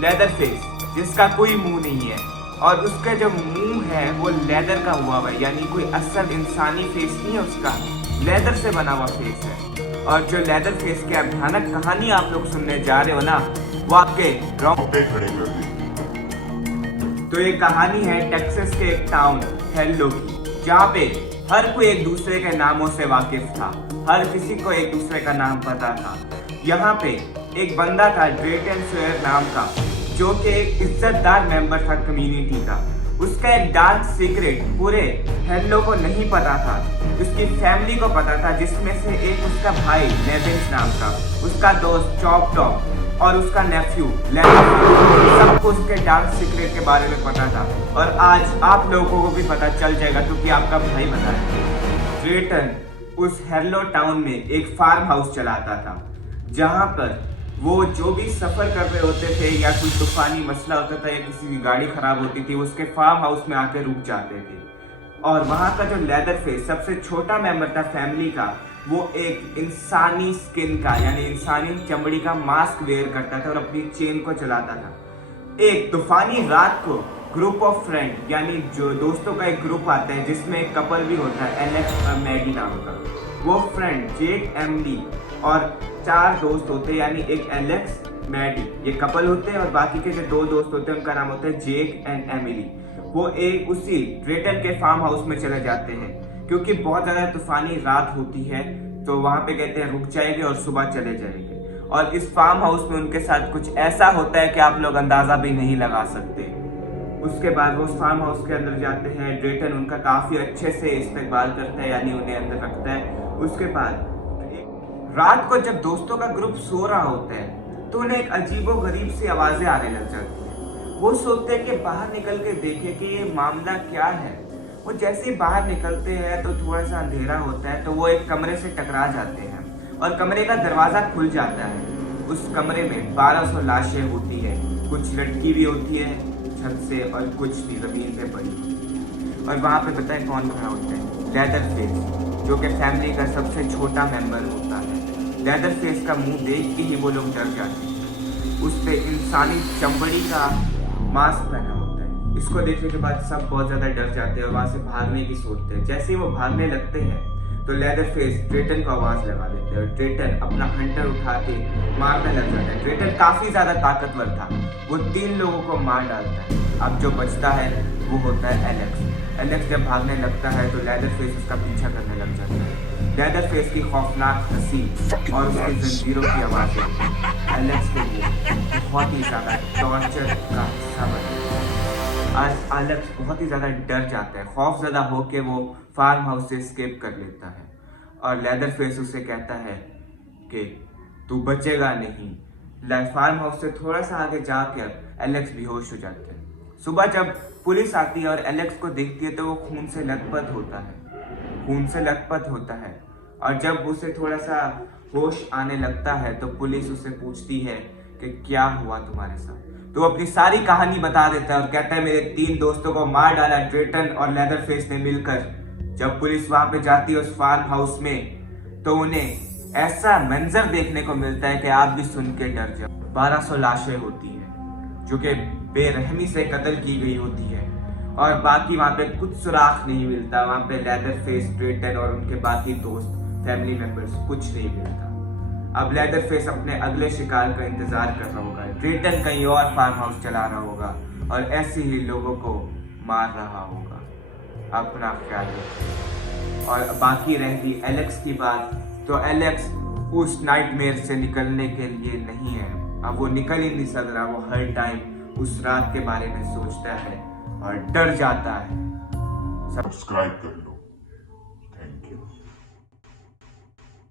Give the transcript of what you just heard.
Leatherface, जिसका कोई मुंह नहीं है और उसका जो मुंह है वो लेदर का हुआ है, यानी कोई असल इंसानी फेस नहीं है, उसका लेदर से बना हुआ फेस है। और जो लेदर फेस की भयानक कहानी आप लोग सुनने जा रहे हो ना, वो आपके रोंगटे खड़े कर देगी। तो ये कहानी है टेक्सास के एक टाउन हेलो की, जहाँ पे हर कोई एक दूसरे के नामों से वाकिफ था, हर किसी को एक दूसरे का नाम पता था। यहाँ पे एक बंदा था ड्रेटन सोयर नाम का, जो कि एक इज्जतदार मेंबर था कम्युनिटी का। उसका एक डार्क सीक्रेट पूरे हेलो को नहीं पता था, उसकी फैमिली को पता था, जिसमें से एक उसका भाई लेविंस नाम का, उसका दोस्त चॉप टॉप और उसका नेफ्यू सबको उसके डार्क सीक्रेट के बारे में पता था। और आज आप लोगों को भी पता चल जाएगा क्योंकि आपका भाई बताया। ड्रेटन उस हेलो टाउन में एक फार्म हाउस चलाता था, जहाँ पर वो जो भी सफर कर रहे होते थे या कोई तूफानी मसला होता था या किसी की गाड़ी खराब होती थी, उसके फार्म हाउस में आके रुक जाते थे। और वहाँ का जो लेदर फेस सबसे छोटा मेंबर था फैमिली का, वो एक इंसानी स्किन का यानी इंसानी चमड़ी का मास्क वेयर करता था और अपनी चेन को चलाता था। एक तूफानी रात को ग्रुप ऑफ फ्रेंड यानी जो दोस्तों का एक ग्रुप आता है, जिसमें एक कपल भी होता है एलेक्स और मैगी नाम का। वो फ्रेंड जेक, एमिली और 4 दोस्त होते हैं, यानी एक एलेक्स, मैडी, ये कपल होते हैं और बाकी के जो 2 दोस्त होते हैं उनका नाम होता है जेक एंड एमिली। वो एक उसी ड्रेटन के फार्म हाउस में चले जाते हैं क्योंकि बहुत ज़्यादा तूफानी रात होती है, तो वहाँ पे कहते हैं रुक जाएंगे और सुबह चले जाएंगे। और इस फार्म हाउस में उनके साथ कुछ ऐसा होता है कि आप लोग अंदाज़ा भी नहीं लगा सकते। उसके बाद वो उस फार्म हाउस के अंदर जाते हैं, ड्रेटन उनका काफ़ी अच्छे से इस्तेमाल करता है, यानी उन्हें अंदर रखता है। उसके बाद रात को जब दोस्तों का ग्रुप सो रहा होता है तो उन्हें एक अजीबो गरीब सी आवाज़ें आने लग जाती हैं। वो सोचते हैं कि बाहर निकल के देखें कि ये मामला क्या है। वो जैसे ही बाहर निकलते हैं तो थोड़ा सा अंधेरा होता है, तो वो एक कमरे से टकरा जाते हैं और कमरे का दरवाज़ा खुल जाता है। उस कमरे में 1200 लाशें होती है, कुछ लटकी भी होती है छत से और कुछ भी ज़मीन पे पड़ी होती है। और वहाँ पे पता है कौन खड़ा होता है? लेदर फेस, जो कि फैमिली का सबसे छोटा मेंबर होता है। लेदर फेस का मुंह देख के ही वो लोग डर जाते हैं। उस पे इंसानी चमड़ी का मास्क पहना होता है। इसको देखने के बाद सब बहुत ज़्यादा डर जाते हैं और वहाँ से भागने की सोचते हैं। जैसे ही वो भागने लगते हैं तो लेदर फेस ड्रेटन को आवाज़ लगा देते हैं और ड्रेटन अपना हंटर उठा के मारने लग जाता है। ड्रेटन काफ़ी ज़्यादा ताकतवर था, वो 3 लोगों को मार डालता है। अब जो बचता है वो होता है एलेक्स। एलेक्स जब भागने लगता है तो लेदर फेस उसका पीछा करने लग जाता है। लेदर फेस की खौफनाक हंसी और उसकी जंजीरों की आवाज़ें एलेक्स के लिए बहुत ही ज़्यादा टॉर्चर का हिस्सा बनती है। आज एलेक्स बहुत ही ज़्यादा डर जाता है, खौफज़दा होकर वो फार्म हाउस से एस्केप कर लेता है और लेदर फेस उसे कहता है कि तू बचेगा नहीं। फार्म हाउस से थोड़ा सा आगे जाकर एलेक्स बेहोश हो जाते हैं। सुबह जब पुलिस आती है और एलेक्स को देखती है तो वो खून से लथपथ होता है और जब उसे थोड़ा सा होश आने लगता है तो पुलिस उसे पूछती है कि क्या हुआ तुम्हारे साथ। तो वो अपनी सारी कहानी बता देता है और कहता है मेरे 3 दोस्तों को मार डाला ड्रेटन और लेदर फेस ने मिलकर। जब पुलिस वहां पे जाती है उस फार्म हाउस में तो उन्हें ऐसा मंजर देखने को मिलता है कि आप भी सुन के डर जाओ। 1200 लाशें होती है जो कि बेरहमी से कत्ल की गई होती है और बाकी वहाँ पे कुछ सुराख नहीं मिलता। वहाँ पे लेदर फेस, ड्रेटन और उनके बाकी दोस्त, फैमिली मेंबर्स, कुछ नहीं मिलता। अब लेदर फेस अपने अगले शिकार का इंतजार कर रहा होगा। ड्रेटन कहीं और फार्म हाउस चला रहा होगा और ऐसे ही लोगों को मार रहा होगा। अपना ख्याल रखें। और बाकी रहती एलेक्स की बात, तो एलेक्स उस नाइटमेयर से निकलने के लिए नहीं है। अब वो निकल ही नहीं सक रहा। वो हर टाइम उस रात के बारे में सोचता है और डर जाता है। सब्सक्राइब करें।